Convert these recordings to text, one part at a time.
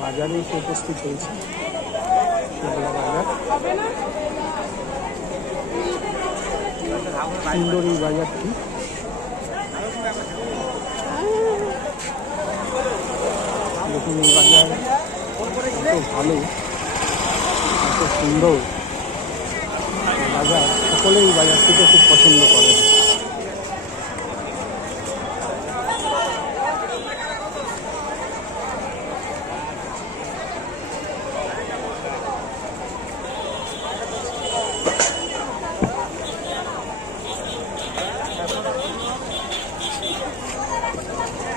বাজারে এসে উপস্থিত হয়েছে শেওড়া বাজার। সুন্দর এই বাজারটি। দেখুন এই বাজার এত ভালো, এত সুন্দর বাজার, সকলেই এই বাজারটিকে খুব পছন্দ করে।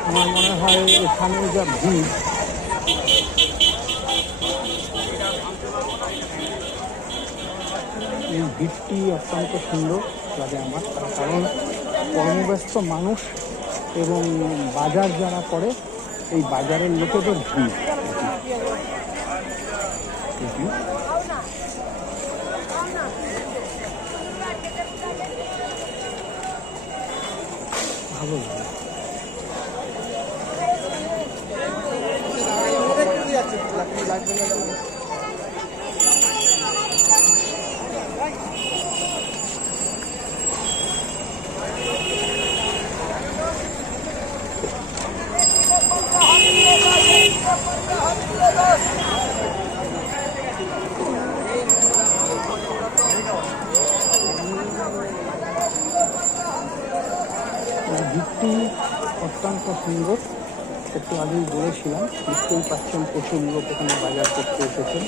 আমার মনে হয় এখানে যা ভিড়, এই ভিড়টি অত্যন্ত সুন্দর লাগে আমার, কারণ কর্মব্যস্ত মানুষ এবং বাজার যারা করে এই বাজারের লোকেদের ভিড় ভালো লাগে। ভিড়টি অত্যন্ত সুন্দর, একটু আগেই বলেছিলাম। দেখতেই পাচ্ছেন প্রচুর লোক এখানে বাজার করতে এসেছেন।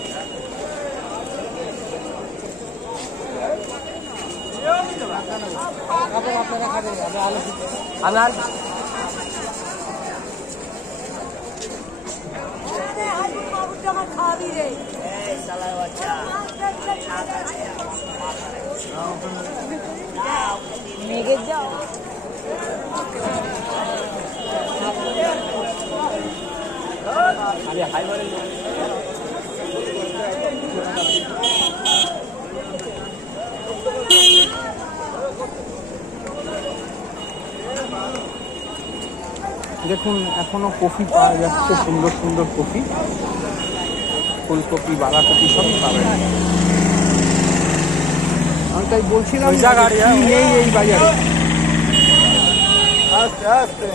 দেখুন এখনো কফি পাওয়া যাচ্ছে, সুন্দর সুন্দর কফি, ফুলকপি, বাঁধাকপি সবই পাবেন। আমি তাই বলছিলাম নেই এই বাজারে। আস্তে আস্তে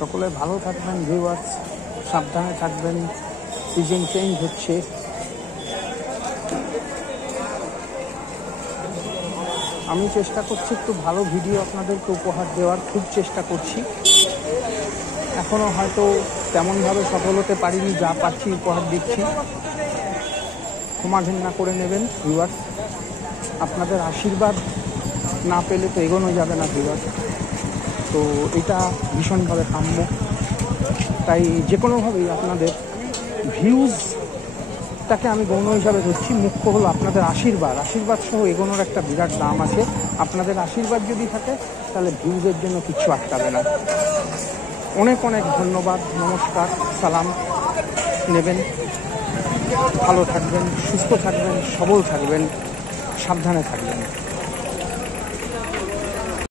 সকলে ভালো থাকবেন ভিউয়ার্স, সাবধানে থাকবেন, সিজন চেঞ্জ হচ্ছে। আমি চেষ্টা করছি একটু ভালো ভিডিও আপনাদেরকে উপহার দেওয়ার, খুব চেষ্টা করছি। এখনও হয়তো তেমনভাবে সফল হতে পারিনি, যা পাচ্ছি উপহার দিচ্ছি, ক্ষমা ঘেন্না করে নেবেন ভিউয়ার্স। আপনাদের আশীর্বাদ না পেলে তো এগোনো যাবে না ভিউয়ার্স, তো এটা ভীষণভাবে কাম্য। তাই যে কোনোভাবেই আপনাদের ভিউজটাকে আমি গৌণ হিসাবে ধরছি, মুখ্য হলো আপনাদের আশীর্বাদ। আশীর্বাদ সহ এগোনোর একটা বিরাট দাম আছে। আপনাদের আশীর্বাদ যদি থাকে তাহলে ভিউজের জন্য কিচ্ছু আটকাবে না। অনেক অনেক ধন্যবাদ, নমস্কার, সালাম নেবেন। ভালো থাকবেন, সুস্থ থাকবেন, সবল থাকবেন, সাবধানে থাকবেন।